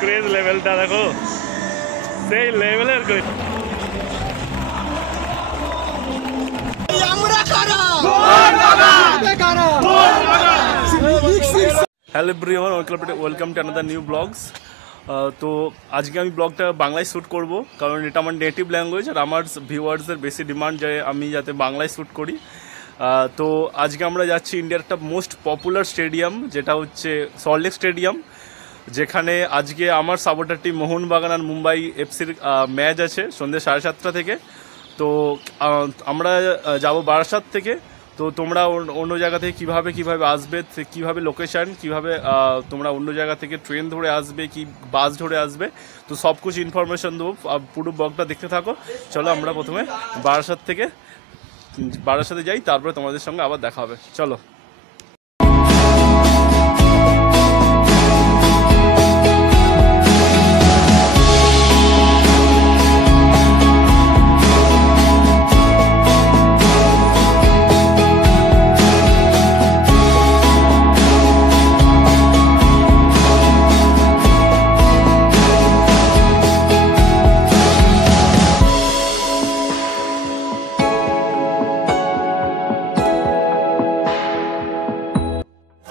Craze লেভেলটা দেখো, সেই লেভেলের craze. Hello everyone, welcome to another new blogs. তো আজকে আমি ব্লগটা বাংলায় শ্যুট করব, কারণ এটা আমার নেটিভ ল্যাঙ্গুয়েজ আর আমার ভিউয়ার্সের বেশি ডিমান্ড যায় আমি যাতে বাংলায় শ্যুট করি। তো আজকে আমরা যাচ্ছি ইন্ডিয়ার একটা মোস্ট পপুলার স্টেডিয়াম, যেটা হচ্ছে সল্টলেক স্টেডিয়াম, যেখানে আজকে আমার সাপোর্টার টিম মোহনবাগান আর মুম্বাই এফসির ম্যাচ আছে সন্ধ্যে 7:30 থেকে। তো আমরা যাব বারাসাত থেকে। তো তোমরা অন্য জায়গা থেকে কীভাবে আসবে, কীভাবে লোকেশান, কীভাবে তোমরা অন্য জায়গা থেকে ট্রেন ধরে আসবে কি বাস ধরে আসবে, তো সব কিছু ইনফরমেশান দেবো। পুরো ব্লগটা দেখতে থাকো। চলো আমরা প্রথমে বারাসাতে যাই, তারপরে তোমাদের সঙ্গে আবার দেখা হবে। চলো।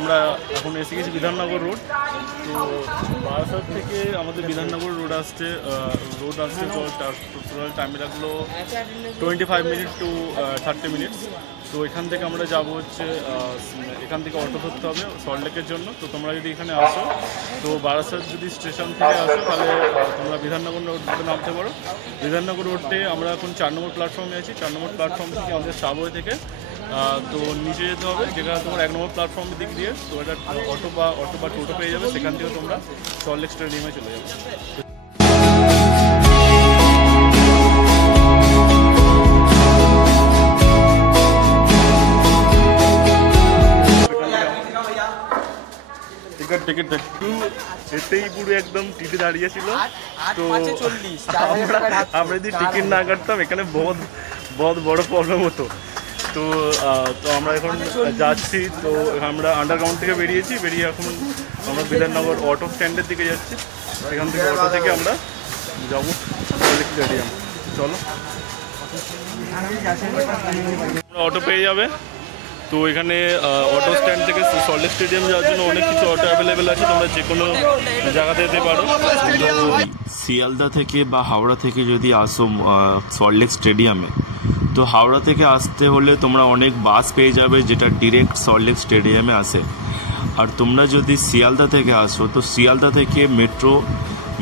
আমরা এখন এসে গেছি বিধাননগর রোড। তো বারাসাত থেকে আমাদের বিধাননগর রোড আসছে টোটাল টাইম লাগলো 25 মিনিট টু 30 মিনিটস। তো এখান থেকে আমরা যাব হচ্ছে এখান থেকে অটো ধরতে হবে সল্টলেকের জন্য। তো তোমরা যদি এখানে আসো, তো বারাসাত যদি স্টেশন থেকে আসো, তাহলে তোমরা বিধাননগর রোডে নামতে পারো। বিধাননগর রোডে আমরা এখন 4 নম্বর প্ল্যাটফর্মে আছি। 4 নম্বর প্ল্যাটফর্ম থেকে আমাদের সাবওয়ে থেকে তো নিচে যেতে হবে, যেখানে তোমার 1 নম্বর প্ল্যাটফর্মের দিক দিয়ে তো এটা অটো বা টোটো পেয়ে যাবে। সেখান থেকে তোমরা সল্টলেক স্টেডিয়ামে চলে যাবে। টিকিট এতেই পুরো একদম টিটি দাঁড়িয়েছিল। তো আমরা যদি টিকিট না কাটতাম এখানে বহুত বড় প্রবলেম হতো। তো আমরা এখন যাচ্ছি। তো আমরা আন্ডারগ্রাউন্ড থেকে বেরিয়ে এখন আমরা বিধাননগর অটো স্ট্যান্ডের দিকে যাচ্ছি। সেখান থেকে অটো থেকে আমরা যাবো সল্টলেক স্টেডিয়াম। চলো, অটো পেয়ে যাবে। তো এখানে অটো স্ট্যান্ড থেকে সল্টলেক স্টেডিয়াম যাওয়ার জন্য অনেক কিছু অটো অ্যাভেলেবেল আছে, তোমরা যে কোনো জায়গাতে যেতে পারো। শিয়ালদা থেকে বা হাওড়া থেকে যদি আসো সল্টলেক স্টেডিয়ামে, তো হাওড়া থেকে আসতে হলে তোমরা অনেক বাস পেয়ে যাবে যেটা ডিরেক্ট সল্টলেক স্টেডিয়ামে আসে। আর তোমরা যদি শিয়ালদা থেকে আসো, তো শিয়ালদা থেকে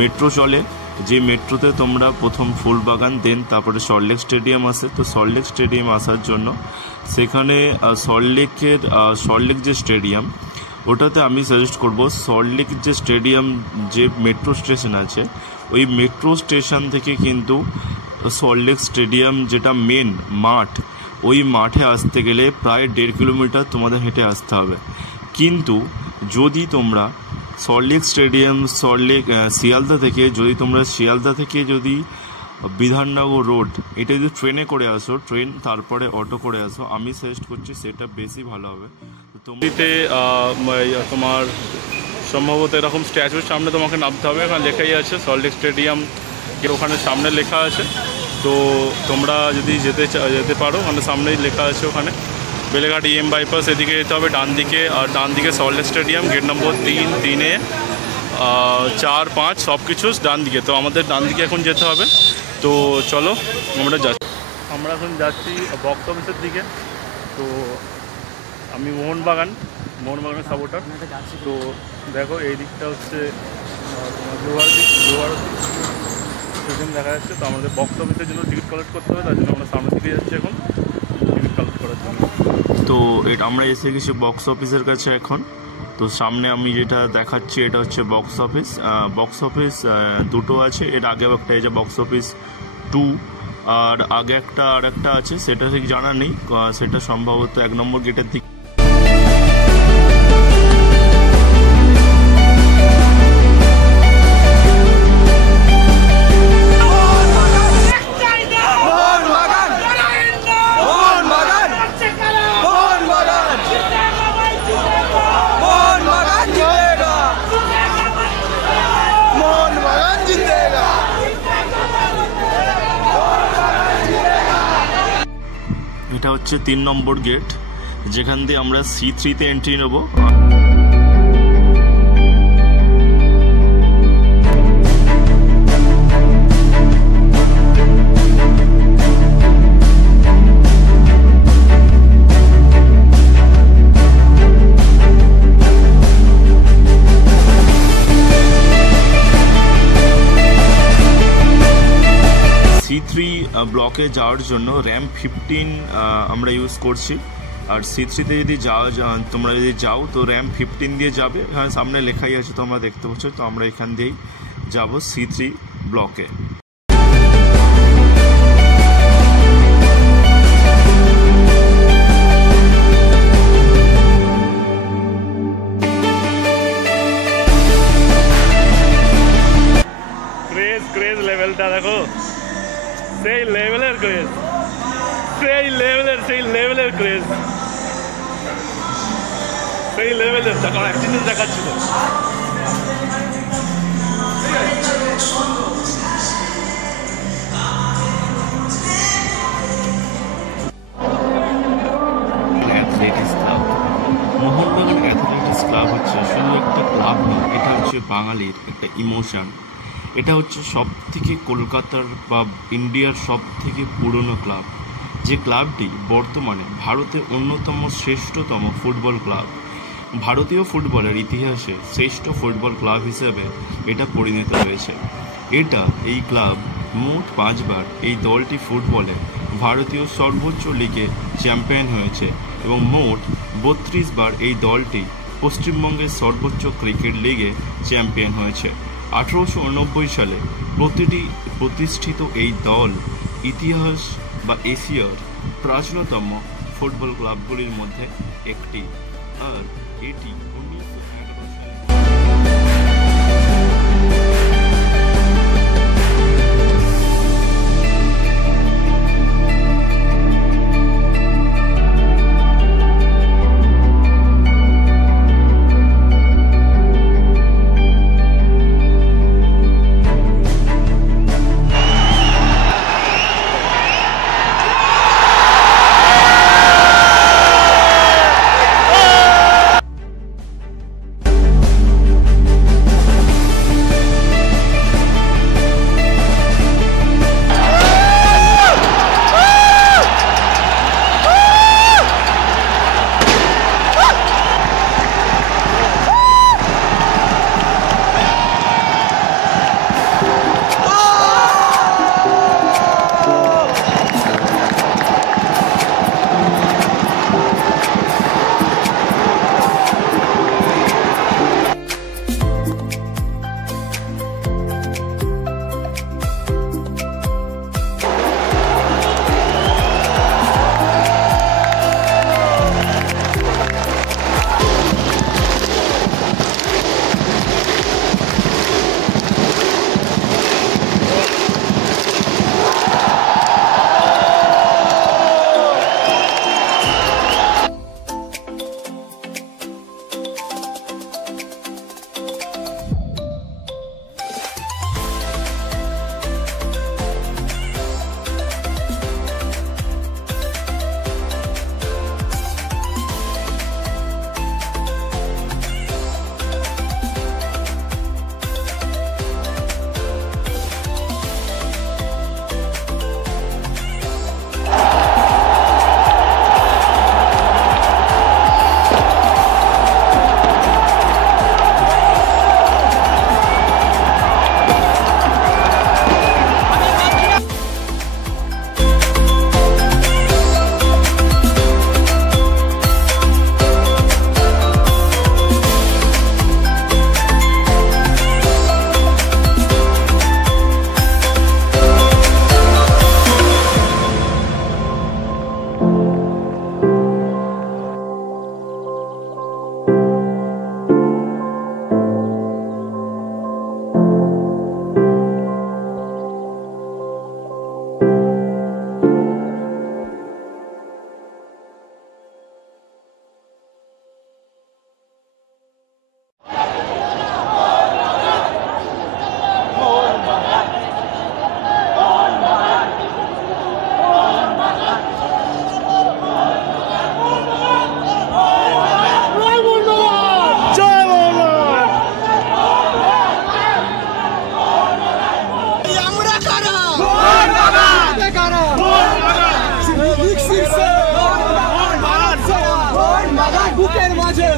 মেট্রো চলে, যে মেট্রোতে তোমরা প্রথম ফুলবাগান দেন তারপরে সল্টলেক স্টেডিয়াম আসে। তো সল্টলেক স্টেডিয়াম আসার জন্য সেখানে সল্টলেক যে স্টেডিয়াম, ওটাতে আমি সাজেস্ট করব সল্টলেক যে স্টেডিয়াম যে মেট্রো স্টেশন আছে, ওই মেট্রো স্টেশন থেকে কিন্তু সল্টলেক স্টেডিয়াম যেটা মেন মাঠ, ওই মাঠে আসতে গেলে প্রায় 1.5 কিলোমিটার তোমাদের হেঁটে আসতে হবে। কিন্তু যদি তোমরা শিয়ালদা থেকে যদি বিধাননগর রোড এটা যদি ট্রেনে করে আসো, ট্রেন তারপরে অটো করে আসো, আমি সাজেস্ট করছি সেটা বেশি ভালো হবে। তোমার সম্ভবত এরকম স্ট্যাচুর সামনে তোমাকে নামতে হবে। এখানে লেখাই আছে সল্টলেক স্টেডিয়াম, ওখানে সামনে লেখা আছে। তো তোমরা যদি যেতে পারো, ওখানে সামনেই লেখা আছে, ওখানে বেলেঘাট EM বাইপাস এদিকে যেতে হবে ডান দিকে। আর ডান দিকে Salt Lake stadium, gate number 3, 3A, 4, 5 সব কিছু ডান দিকে। তো আমাদের ডান দিকে এখন যেতে হবে। তো চলো আমরা এখন যাচ্ছি বক্স অফিসের দিকে। তো আমি মোহনবাগানের সাপোর্টার। তো দেখো এই দিকটা হচ্ছে তোমার জোয়ার স্টেডিয়াম দেখা যাচ্ছে। তো আমাদের বক্স অফিসের জন্য টিকিট কালেক্ট করতে হবে, তার জন্য আমরা সামনের দিকে যাচ্ছি এখন টিকিট কালেক্ট করার জন্য। তো আমরা এসে গেছি বক্স অফিসের কাছে এখন। তো সামনে আমি যেটা দেখাচ্ছি এটা হচ্ছে বক্স অফিস দুটো আছে। এর আগে একটা এই যে বক্স অফিস 2, আর আগে আরেকটা আছে, সেটা ঠিক জানা নেই, সেটা সম্ভবত 1 নম্বর গেটের দিকে। এটা হচ্ছে 3 নম্বর গেট, যেখান দিয়ে আমরা C3-তে এন্ট্রি নেব। C3 ব্লকে যাওয়ার জন্য র্যাম্প 15 আমরা ইউজ করছি। আর C3-তে যদি তোমরা যদি যাও তো র্যাম্প 15 দিয়ে যাবে। এখানে সামনে লেখাই আছে, তোমরা দেখতে পাচ্ছ। তো আমরা এখান দিয়েই যাব C3 ব্লকে। ক্রেজ লেভেলটা দেখো, সেই লেভেলের ক্রেজ, সেই লেভেলের ক্রেজ, সেই লেভেলের। তখন এক জিনিস দেখাচ্ছিল, মোহনবাগান অ্যাথলেটিক্স ক্লাব হচ্ছে শুধু একটা ক্লাব নয়, এটা হচ্ছে বাঙালির একটা ইমোশন। এটা হচ্ছে সব থেকে কলকাতার বা ইন্ডিয়ার সব থেকে পুরনো ক্লাব, যে ক্লাবটি বর্তমানে ভারতের অন্যতম শ্রেষ্ঠতম ফুটবল ক্লাব। ভারতীয় ফুটবলের ইতিহাসে শ্রেষ্ঠ ফুটবল ক্লাব হিসেবে এটা পরিণত হয়েছে। এই ক্লাব মোট 5 বার এই দলটি ফুটবলে ভারতীয় সর্বোচ্চ লিগে চ্যাম্পিয়ন হয়েছে এবং মোট 32 বার এই দলটি পশ্চিমবঙ্গের সর্বোচ্চ ক্রিকেট লিগে চ্যাম্পিয়ন হয়েছে। 1889 সালে প্রতিষ্ঠিত এই দল ইতিহাস বা এশিয়ার প্রাচীনতম ফুটবল ক্লাবগুলির মধ্যে একটি। আর এটি 1911 সালে বুকের মাঝে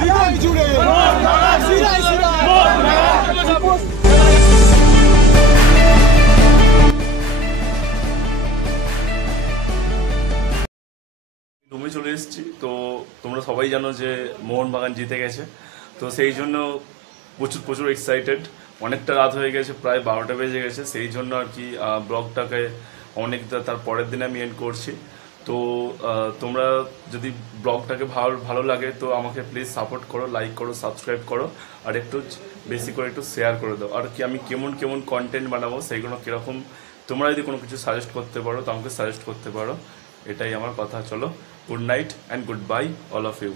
হৃদয় জুড়ে শিরায় রুমে চলে এসেছি। তো তোমরা সবাই জানো যে মোহনবাগান জিতে গেছে, তো সেই জন্য প্রচুর এক্সাইটেড। অনেকটা রাত হয়ে গেছে, প্রায় 12টা বেজে গেছে, সেই জন্য আর কি ব্লগটাকে অনেকটা তার পরের দিনে আমি এন্ড করছি। তো তোমরা যদি ব্লগটাকে ভালো লাগে তো আমাকে প্লিজ সাপোর্ট করো, লাইক করো, সাবস্ক্রাইব করো, আর একটু বেশি করে একটু শেয়ার করে দাও। আর কি আমি কেমন কন্টেন্ট বানাবো সেইগুলো কীরকম তোমরা যদি কোনো কিছু সাজেস্ট করতে পারো তো আমাকে সাজেস্ট করতে পারো। এটাই আমার কথা। চলো, good night and goodbye all of you.